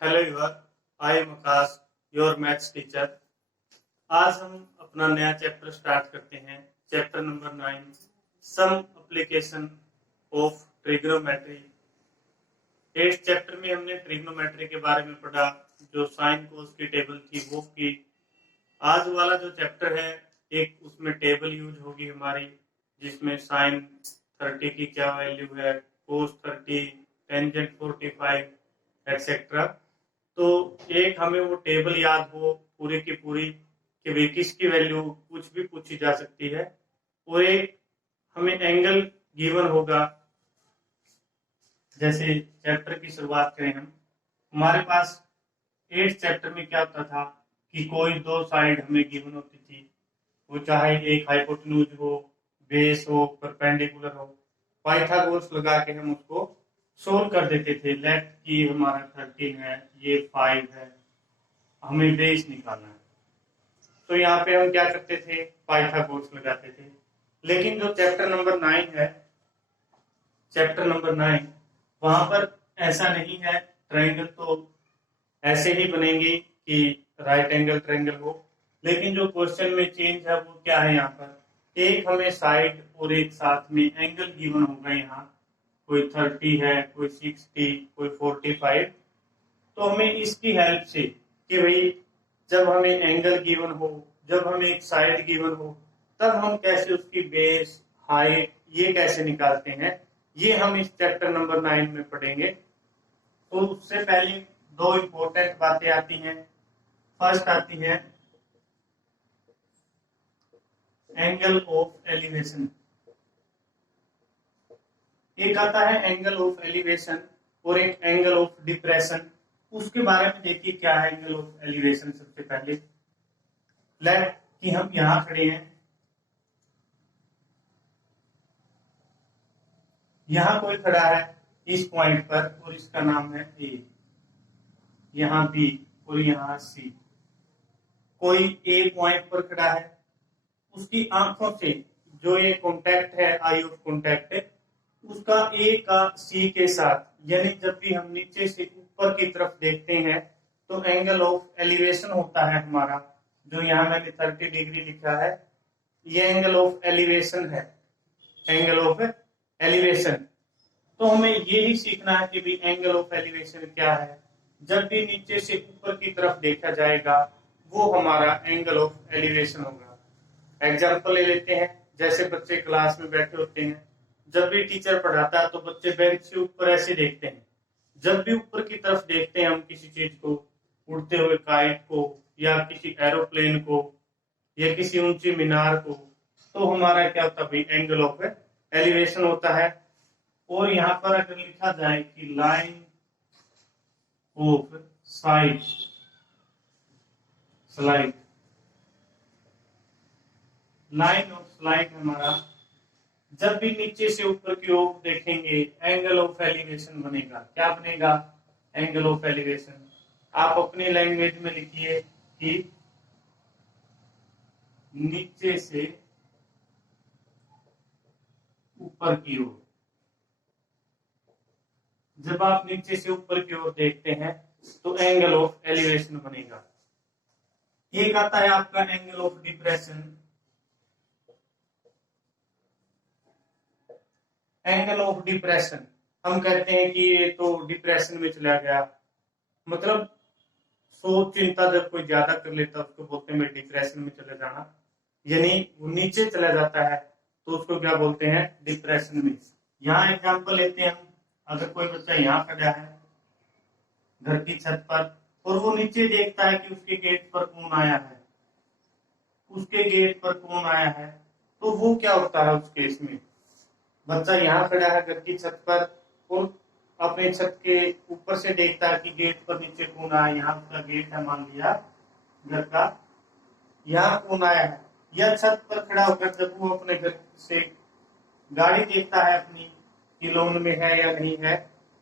Hello everyone, I am Akash, your maths teacher. आज हम अपना नया चैप्टर स्टार्ट करते हैं। Chapter number 9, some application of trigonometry. 8th chapter में हमने ट्रिग्नोमेट्री के बारे में पढ़ा, जो साइन कोस की टेबल थी वो की। आज वाला जो चैप्टर है, एक उसमें टेबल यूज होगी हमारी, जिसमें साइन 30 की क्या वैल्यू है, कोस 30, टेंजेंट 45 एक्सेट्रा। तो एक हमें वो टेबल याद हो पूरी की पूरी कि भाई किसकी वैल्यू कुछ भी पूछी जा सकती है, और एक हमें एंगल गिवन होगा। जैसे चैप्टर की शुरुआत करें हम, हमारे पास 8th चैप्टर में क्या होता था कि कोई दो साइड हमें गिवन होती थी, वो चाहे एक हाइपोटेन्यूज हो, बेस हो, परपेंडिकुलर हो। पाइथागोरस लगा के हम उसको सोल्व कर देते थे। लेट की हमारा 13 है, ये 5 है, हमें बेस निकालना है, तो यहाँ पे हम क्या करते थे, पाइथागोरस लगाते थे। लेकिन जो चैप्टर नंबर 9 है, चैप्टर नंबर 9, वहां पर ऐसा नहीं है। ट्रायंगल तो ऐसे ही बनेंगे कि राइट एंगल ट्रायंगल हो, लेकिन जो क्वेश्चन में चेंज है वो क्या है, यहाँ पर एक हमें साइड और एक साथ में एंगल गिवन होगा। यहाँ कोई 30 है, कोई 60, कोई 45। तो हमें इसकी हेल्प से कि भाई जब हमें एंगल गिवन हो, जब हमें एक साइड गिवन हो, तब हम कैसे उसकी बेस, हाइट, ये कैसे निकालते हैं, ये हम इस चैप्टर नंबर 9 में पढ़ेंगे। तो उससे पहले दो इंपॉर्टेंट बातें आती हैं। फर्स्ट आती है एंगल ऑफ एलिवेशन। एक आता है एंगल ऑफ एलिवेशन और एक एंगल ऑफ डिप्रेशन। उसके बारे में देखिए क्या है एंगल ऑफ एलिवेशन। सबसे पहले लेट कि हम यहां खड़े हैं, यहां कोई खड़ा है इस पॉइंट पर और इसका नाम है ए, यहां बी और यहां सी। कोई ए पॉइंट पर खड़ा है, उसकी आंखों से जो ये कॉन्टैक्ट है, आई ऑफ कॉन्टैक्ट है, उसका ए का सी के साथ, यानी जब भी हम नीचे से ऊपर की तरफ देखते हैं तो एंगल ऑफ एलिवेशन होता है हमारा। जो यहाँ मैंने 30 डिग्री लिखा है, ये एंगल ऑफ एलिवेशन है, एंगल ऑफ एलिवेशन। तो हमें ये ही सीखना है कि भी एंगल ऑफ एलिवेशन क्या है। जब भी नीचे से ऊपर की तरफ देखा जाएगा वो हमारा एंगल ऑफ एलिवेशन होगा। एग्जाम्पल ले लेते हैं, जैसे बच्चे क्लास में बैठे होते हैं, जब भी टीचर पढ़ाता है तो बच्चे बेंच से ऊपर ऐसे देखते हैं। जब भी ऊपर की तरफ देखते हैं हम किसी चीज को, उड़ते हुए काइट को या किसी एरोप्लेन को या किसी ऊंची मीनार को, तो हमारा क्या होता है, एंगल ऑफ एलिवेशन होता है। और यहाँ पर अगर लिखा जाए कि line of site slide, line of slide हमारा जब भी नीचे से ऊपर की ओर देखेंगे एंगल ऑफ एलिवेशन बनेगा। क्या बनेगा, एंगल ऑफ एलिवेशन। आप अपनी लैंग्वेज में लिखिए कि नीचे से ऊपर की ओर, जब आप नीचे से ऊपर की ओर देखते हैं तो एंगल ऑफ एलिवेशन बनेगा। एक आता है आपका angle of depression. Angle of depression हम कहते हैं कि ये तो डिप्रेशन में चला गया, मतलब सोच चिंता जब कोई ज्यादा कर लेता है उसको बोलते हैं डिप्रेशन में चले जाना, यानी वो नीचे चला जाता है, तो उसको क्या बोलते हैं, डिप्रेशन में। यहाँ एग्जांपल लेते हैं हम, अगर कोई बच्चा यहाँ खड़ा है घर की छत पर और वो नीचे देखता है कि उसके गेट पर कौन आया है, उसके गेट पर कौन आया है, तो वो क्या होता है उस केस में, बच्चा यहाँ खड़ा है घर की छत पर और अपने छत के ऊपर से देखता है कि गेट पर नीचे कौन आया, यहाँ उसका गेट है मान लिया घर का, यहाँ कौन आया है। या छत पर खड़ा होकर जब वो अपने घर से गाड़ी देखता है अपनी कि लोन में है या नहीं है,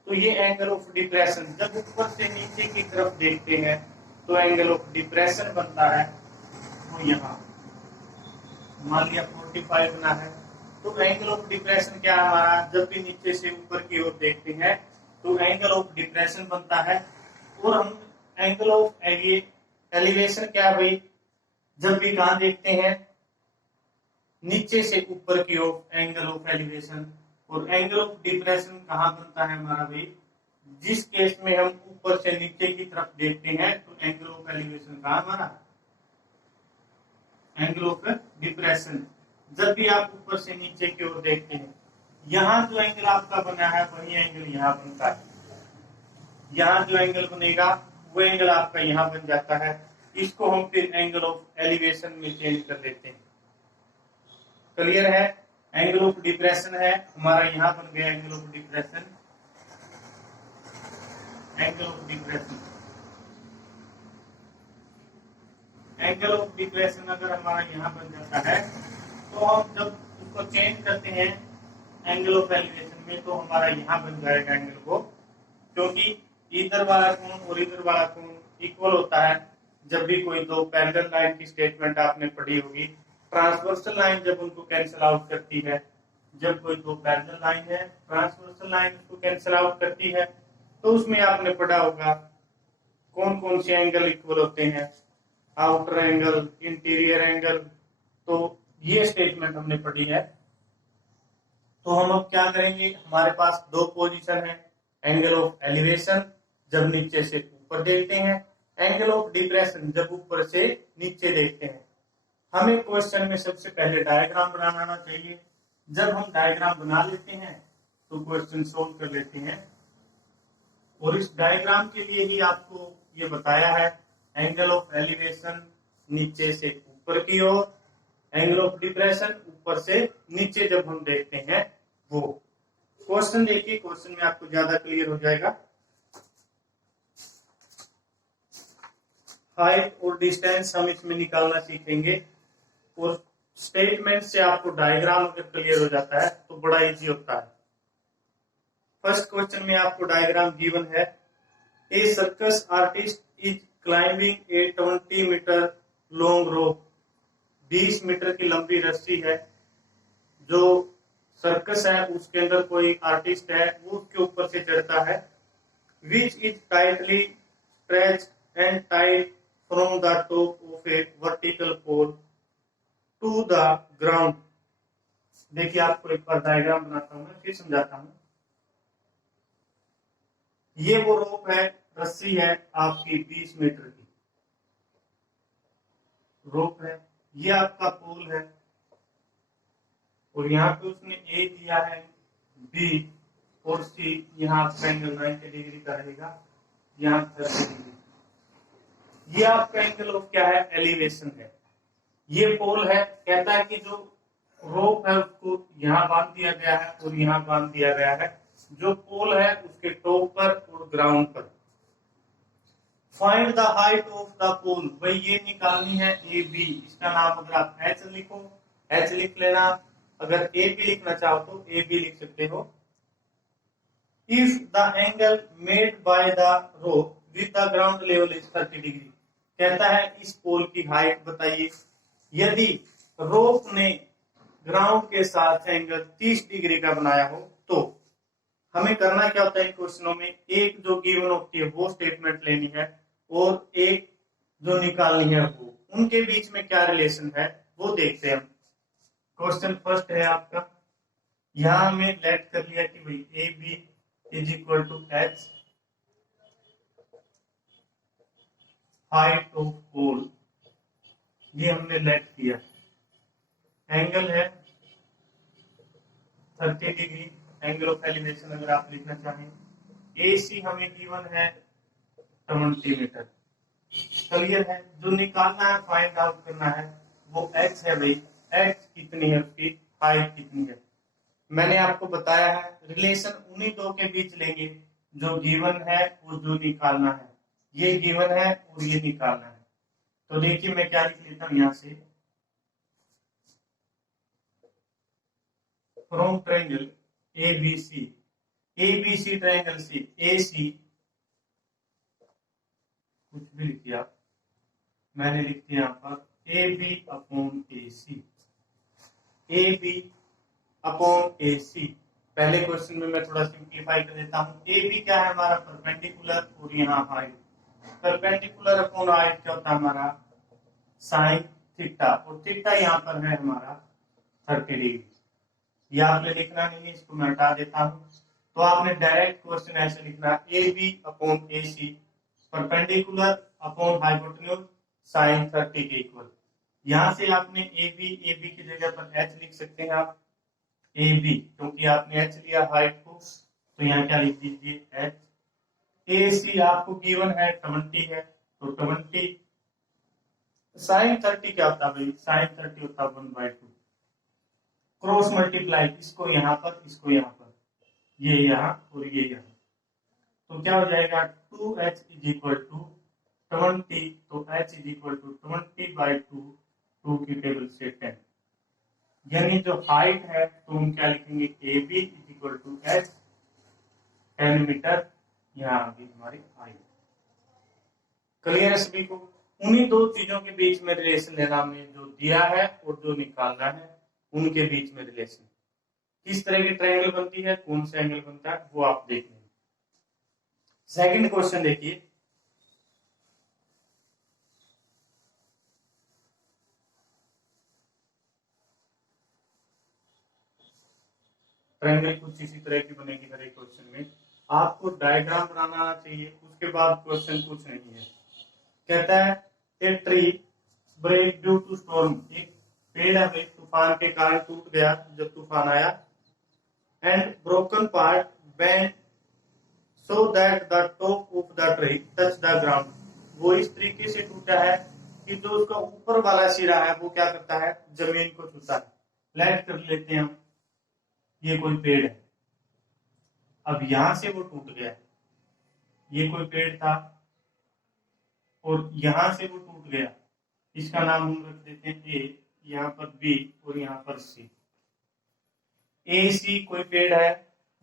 तो ये एंगल ऑफ डिप्रेशन। जब ऊपर से नीचे की तरफ देखते हैं तो एंगल ऑफ डिप्रेशन बनता है। तो यहाँ मान लिया 45 बना है, तो एंगल ऑफ डिप्रेशन क्या हमारा, जब भी नीचे से ऊपर की ओर देखते हैं तो एंगल ऑफ डिप्रेशन बनता है। और हम एंगल ऑफ एलिवेशन क्या है भाई, जब भी कहां देखते हैं, नीचे से ऊपर की ओर एंगल ऑफ एलिवेशन। और एंगल ऑफ डिप्रेशन कहां बनता है हमारा भाई, जिस केस में हम ऊपर से नीचे की तरफ देखते हैं तो एंगल ऑफ एलिवेशन कहां हमारा, एंगल ऑफ डिप्रेशन। जब भी आप ऊपर से नीचे की ओर देखते हैं, यहां जो एंगल आपका बना है वही एंगल यहां बनता है, यहां जो एंगल बनेगा वो एंगल आपका यहां बन जाता है। इसको हम फिर एंगल ऑफ एलिवेशन में चेंज कर देते हैं। क्लियर है, एंगल ऑफ डिप्रेशन है हमारा, यहां बन गया angle of depression, angle of depression. Angle of depression अगर हमारा यहां बन जाता है तो हम जब उसको चेंज करते हैं एंगल ऑफ एलिवेशन में तो हमारा यहां बन जाएगा एंगल को, क्योंकि इधर वाला कोण और इधर वाला कोण इक्वल होता है। जब भी कोई दो पैरेलल लाइन की स्टेटमेंट आपने पढ़ी होगी, ट्रांसवर्सल लाइन जब उनको कैंसिल आउट करती है, जब कोई दो पैरेलल लाइन है ट्रांसवर्सल लाइन उसको कैंसिल आउट करती है, तो उसमें आपने पढ़ा होगा कौन कौन से एंगल इक्वल होते हैं, आउटर एंगल, इंटीरियर एंगल। तो ये स्टेटमेंट हमने पढ़ी है। तो हम अब क्या करेंगे, हमारे पास दो पोजीशन है, एंगल ऑफ एलिवेशन जब नीचे से ऊपर देखते हैं, एंगल ऑफ डिप्रेशन जब ऊपर से नीचे देखते हैं। हमें क्वेश्चन में सबसे पहले डायग्राम बनाना आना चाहिए। जब हम डायग्राम बना लेते हैं तो क्वेश्चन सोल्व कर लेते हैं। और इस डायग्राम के लिए ही आपको ये बताया है, एंगल ऑफ एलिवेशन नीचे से ऊपर की ओर, एंगल ऑफ डिप्रेशन ऊपर से नीचे जब हम देखते हैं वो। क्वेश्चन देखिए, क्वेश्चन में आपको ज्यादा क्लियर हो जाएगा। हाइट और डिस्टेंस हम इसमें निकालना सीखेंगे, और स्टेटमेंट से आपको डायग्राम अगर क्लियर हो जाता है तो बड़ा इजी होता है। फर्स्ट क्वेश्चन में आपको डायग्राम गिवन है, a circus artist is climbing a 20 metre long rope. 20 metre की लंबी रस्सी है, जो सर्कस है उसके अंदर कोई आर्टिस्ट है वो उसके ऊपर से चढ़ता है। Which is tightly stretched and tied from the top of a vertical pole to the ground. देखिए आपको एक बार डायग्राम बनाता हूं, मैं फिर समझाता हूं। ये वो रोप है, रस्सी है आपकी 20 मीटर की रोप है, ये आपका पोल है, और यहाँ पे उसने ए दिया है, बी और सी, यहाँ आपका एंगल 90 डिग्री का रहेगा, यहाँ 30 डिग्री। ये आपका एंगल ऑफ क्या है, एलिवेशन है। ये पोल है, कहता है कि जो रोप है उसको यहाँ बांध दिया गया है और यहाँ बांध दिया गया है, जो पोल है उसके टॉप पर और ग्राउंड पर। Find the height of the pole, भाई ये निकालनी है ए बी। इसका नाम अगर आप एच लिखो, एच लिख लेना, अगर ए बी लिखना चाहो तो ए बी लिख सकते हो। If the angle made by the rope with the ground level is 30 degree, कहता है इस पोल की हाइट बताइए। यदि रोप ने ग्राउंड के साथ एंगल 30 डिग्री का बनाया हो तो हमें करना क्या होता है क्वेश्चनों में, एक जो गिवन होती है वो स्टेटमेंट लेनी है और एक जो निकालनी है वो, उनके बीच में क्या रिलेशन है वो देखते हैं हम। क्वेश्चन फर्स्ट है आपका, यहां हमने लेट कर लिया कि भाई A B is equal to H height of pole, ये हमने लेट किया। एंगल है 30 डिग्री, एंगल ऑफ एलिवेशन अगर आप लिखना चाहें। ए सी हमें गिवन है 20 मीटर। क्लियर है, जो निकालना है फाइंड आउट करना है वो एच है भाई, एच कितनी है, उसकी हाइट कितनी है। मैंने आपको बताया है रिलेशन उन्हीं दो के बीच लेंगे जो गिवन है और जो निकालना है। ये गिवन है और ये निकालना है। तो देखिए मैं क्या लिख लेता हूं यहां से, from triangle ABC, ABC triangle से एसी, कुछ भी लिखिए आप, मैंने लिख दिया यहाँ पर A B upon A C, A B upon A C. पहले क्वेश्चन में मैं थोड़ा सिंप्लीफाई कर देता हूँ। ए बी क्या है हमारा, परपेंडिकुलर, और यहाँ हाइट परपेंडिकुलर अपॉन हाइट क्या होता है हमारा साइन थीटा, और थीटा यहाँ पर है हमारा 30 डिग्री। ये आपने लिखना नहीं है, इसको मैं हटा देता हूं। तो आपने डायरेक्ट क्वेश्चन ऐसे लिखना A B upon A C perpendicular upon hypotenuse sine 30 के इक्वल। यहां से आपने ए बी की जगह पर एच लिख सकते हैं आप, ए बी क्योंकि आपने एच लिया हाइट को, तो यहाँ क्या लिख दीजिए एच। ए सी आपको गिवन है 20 है, तो 20 साइन 30 क्या होता है भाई, साइन 30 होता है 1/2। क्रॉस मल्टीप्लाई, इसको यहाँ पर इसको यहाँ पर, ये यहाँ और ये यहाँ, तो क्या हो जाएगा 2h इज इक्वल टू 20, तो h इज इक्वल टू 20/2, 2 की टेबल से 10, यानी जो हाइट है तो हम क्या लिखेंगे A B is equal to h 10 metre, यहाँ आ गई हमारी हाइट। क्लियर है सभी को? उन्हीं दो चीजों के बीच में रिलेशन लेना हमने, जो दिया है और जो निकालना है उनके बीच में रिलेशन। किस तरह की ट्रायंगल बनती है, कौन सा एंगल बनता है, वो आप देख लेंगे। सेकंड क्वेश्चन देखिए, ट्रायंगल कुछ इसी तरह की बनेगी हर एक क्वेश्चन में। आपको डायग्राम बनाना आना चाहिए, उसके बाद क्वेश्चन कुछ नहीं है। कहता है a tree break due to storm, एक पेड़ है तूफान के कारण टूट गया जब तूफान आया, and broken part bend so that the top of the tree touch the ground. वो इस तरीके से टूटा है कि जो उसका ऊपर वाला सिरा है वो क्या करता है, जमीन को छूता है। लेट कर लेते हैं हम, ये कोई पेड़ है, अब यहां से वो टूट गया, ये कोई पेड़ था और यहां से वो टूट गया, इसका नाम हम रख देते हैं ए, यहाँ पर बी और यहाँ पर सी। ए सी कोई पेड़ है,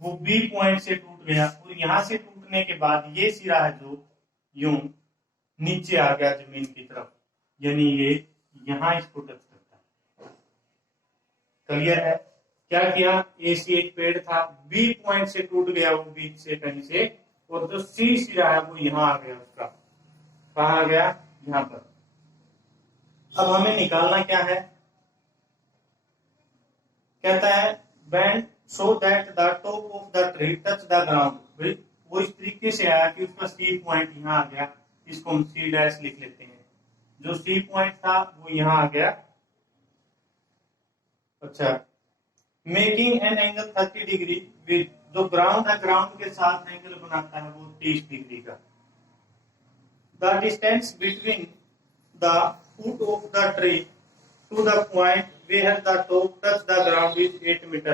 वो बी पॉइंट से टूट गया और यहां से टूटने के बाद ये सिरा है जो यूं नीचे आ गया जमीन की तरफ, यानी ये यहां इसको टच करता है। क्लियर है? क्या किया, ए सी एक पेड़ था, बी पॉइंट से टूट गया वो बीच से कहीं से, और जो सी सिरा है वो यहां आ गया, उसका कहा गया यहां पर। अब हमें निकालना क्या है, कहता है bend so that the top of the tree touch the ground. वो इस तरीके से आया कि उसका सी पॉइंट यहाँ आ गया, इसको हम सी डैश लिख लेते हैं। जो सी पॉइंट था वो यहाँ आ गया। अच्छा, making an angle 30 degree with, जो ग्राउंड है ग्राउंड के साथ एंगल बनाता है वो 30 डिग्री का। The distance between the foot of the tree to the point where the top touch the ground is 8 metre.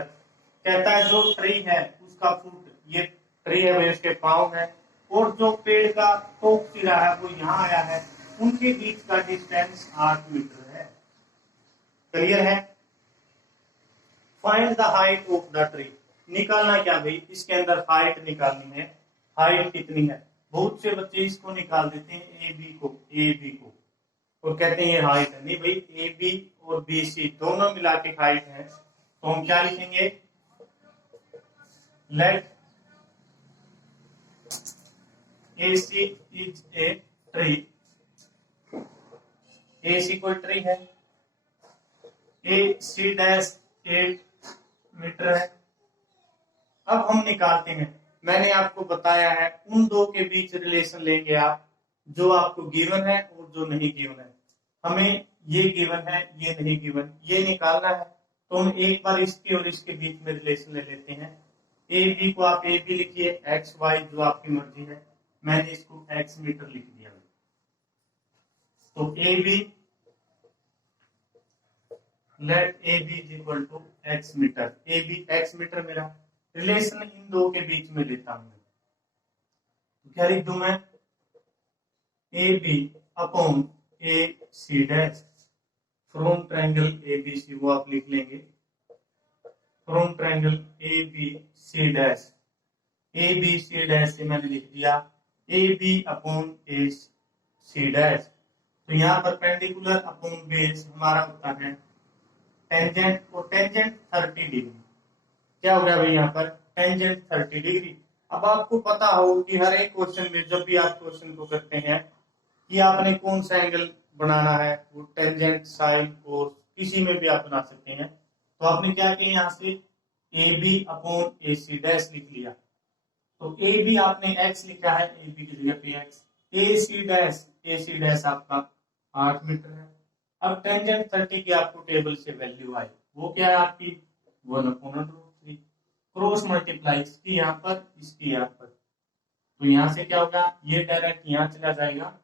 कहता है जो ट्री है उसका फुट, ये ट्री है भाई उसके पांव है, और जो पेड़ का टॉप सिरा है वो यहाँ आया है, उनके बीच का डिस्टेंस 8 मीटर है। क्लियर है? Find the height of the tree, निकालना क्या भाई, इसके अंदर हाइट निकालनी है। हाइट कितनी है, बहुत से बच्चे इसको निकाल देते हैं ए बी को और कहते हैं ये हाइट है। नहीं भाई, ए बी और बी सी दोनों मिला के हाइट है, तो हम क्या लिखेंगे, let A C is a tree, A C कोई ट्री है, ए सी डैश 8 मीटर है। अब हम निकालते हैं, मैंने आपको बताया है उन दो के बीच रिलेशन लेंगे आप, जो आपको गिवन है और जो नहीं गिवन है। हमें ये गिवन है, ये नहीं गिवन, ये निकालना है, तो हम एक बार इसके और इसके बीच में रिलेशन ले लेते हैं। ए बी को आप ए बी लिखिए, एक्स वाई जो आपकी मर्जी है, मैंने इसको एक्स मीटर लिख दिया। तो A B, let A B is equal to X metre, A B X metre मेरा रिलेशन इन दो के बीच में लेता हूं। तो क्या लिख दूं मैं, A B upon A C dash from triangle A B C, वो आप लिख लेंगे from triangle A B C dash, A B C dash से मैंने लिख दिया A B upon A C dash. तो यहाँ पर परपेंडिकुलर अपॉन बेस हमारा होता है टेंजेंट, और टेंजेंट 30 डिग्री। क्या हो गया भाई यहाँ पर टेंजेंट 30 डिग्री। अब आपको पता हो कि हर एक क्वेश्चन में जब भी आप क्वेश्चन को करते हैं कि आपने कौन सा एंगल बनाना है, वो टेंजेंट, साइन, कोस, किसी में भी आप बना सकते हैं। तो आपने क्या किया, यहाँ से A B upon A C dash लिख लिया। तो ए बी आपने एक्स लिखा है, ए बी की जगह पे एक्स, ए सी डैश आपका 8 मीटर है। अब टेंजेंट 30 की आपको टेबल से वैल्यू आई, वो क्या है आपकी 1/√3। क्रॉस मल्टीप्लाई इसकी यहाँ पर, इसकी यहाँ पर, तो यहाँ से क्या होगा, ये डायरेक्ट यहाँ चला जाएगा,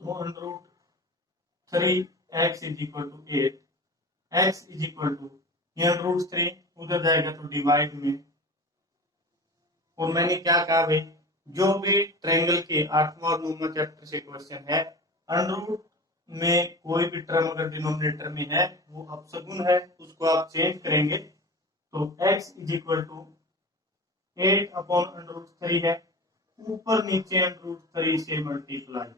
तो √3 x is equal to 8, x is equal to √3 उधर जाएगा तो डिवाइड में। और मैंने क्या कहा भाई, जो भी ट्रायंगल के 8वां और 9वां चैप्टर से क्वेश्चन है, अंडर में कोई भी टर्म अगर डिनोमिनेटर में है वो अपसगुन है, उसको आप चेंज करेंगे। तो x इज इक्वल टू 8/√3 है, ऊपर नीचे √3 से मल्टीप्लाई,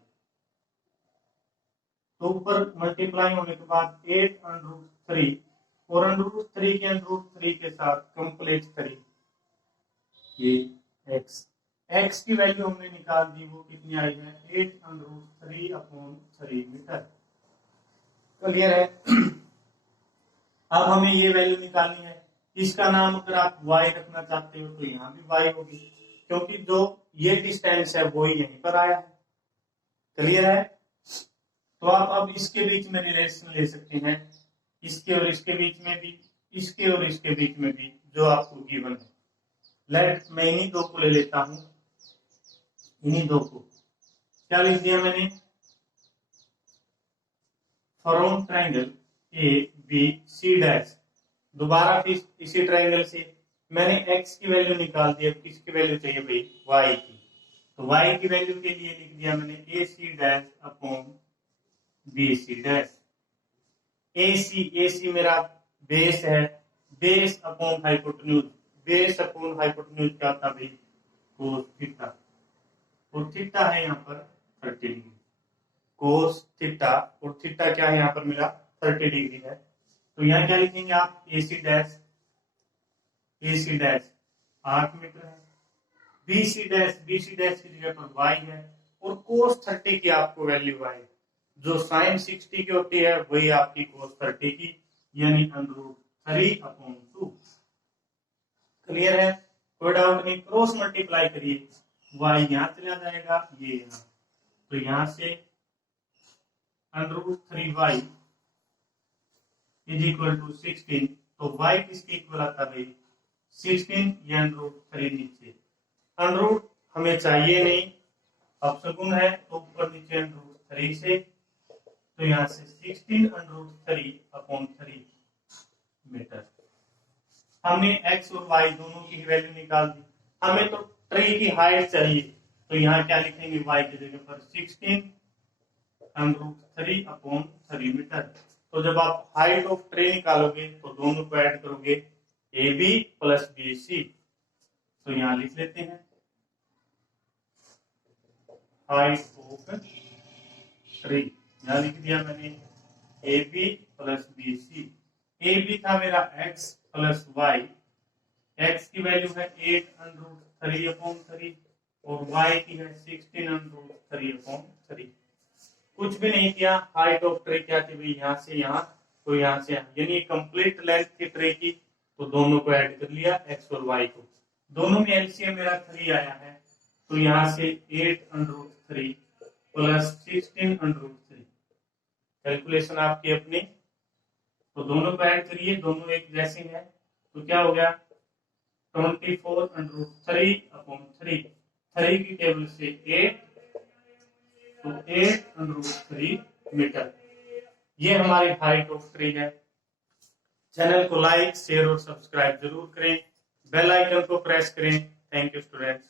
तो ऊपर मल्टीप्लाई होने के बाद 8/√3 और √3 के √3 के साथ कंप्लीट 3, ये x की वैल्यू हमने निकाल दी, वो कितनी आई है 8√3/3 मीटर। क्लियर है। अब हमें ये वैल्यू निकालनी है, इसका नाम अगर आप y रखना चाहते हो तो यहाँ भी y होगी, क्योंकि जो ये डिस्टेंस है वो ही यहीं पर आया है। क्लियर है। तो आप अब इसके बीच में रिलेशन ले सकते हैं, इसके और इसके बीच में भी, इसके और इसके बीच में भी, जो आपको गिवन है। लेट मैं इन्हीं दो को ले लेता हूं, इन्हीं दो को क्या लिख दिया मैंने, from triangle A B C dash. दोबारा फिर इसी ट्रायंगल से मैंने x की वैल्यू निकाल दी, अब किसकी वैल्यू चाहिए भाई, y की। तो y की वैल्यू के लिए लिख दिया मैंने A C dash upon B C dash. A C मेरा बेस है, base upon hypotenuse, base upon hypotenuse क्या था भाई, कोस थीटा, और थीटा है यहाँ पर 30 डिग्री, कोस थीटा, और थीटा क्या है यहाँ पर मिला 30 डिग्री है। तो यहाँ क्या लिखेंगे आप, ए सी डैश 8 मीटर है, बी सी डैश की जगह पर y है, और कोस 30 की आपको वैल्यू आए, जो साइन 60 की होती है वही आपकी कोस 30 की, यानी √3/2। क्लियर है, कोई डाउट नहीं। क्रॉस मल्टीप्लाई करिए, y यहाँ चला जाएगा, ये यहाँ, तो यहाँ से √3y इज इक्वल टू 16, तो y किसके इक्वल आता है, 16 या √3 नीचे, √ हमें चाहिए नहीं, अपसगुन है तो ऊपर नीचे √3 से, तो यहाँ से 16√3/3 मीटर। हमने x और y दोनों की वैल्यू निकाल दी, हमें तो ट्री की हाइट चाहिए, तो यहाँ क्या लिखेंगे, y की जगह पर 16√3/3 मीटर। तो जब आप हाइट ऑफ ट्री निकालोगे तो दोनों को ऐड करोगे, A B plus B C, तो यहाँ लिख लेते हैं हाइट ऑफ ट्री, यहाँ लिख दिया मैंने A B plus B C. A B था मेरा x प्लस वाई, x की वैल्यू है 8√3/3 और y की है 16√3/3। कुछ भी नहीं किया, हाइट ऑफ ट्री क्या थी भाई, यहाँ से यहाँ, तो यहाँ से यहाँ, यानी कंप्लीट लेंथ थी ट्री की, तो दोनों को ऐड कर लिया x और y को, दोनों में एलसीएम मेरा 3 आया है, तो यहाँ से 8√3 प्लस 16√3, कैलकुलेशन आपकी अपनी, तो दोनों को ऐड करिए, दोनों एक जैसे हैं, तो क्या हो गया 24√3/3, 3 की टेबल से 8, तो 8√3 मीटर, ये हमारी हाइट ऑफ ट्री है। चैनल को लाइक, शेयर और सब्सक्राइब जरूर करें, बेल आइकन को प्रेस करें। Thank you students.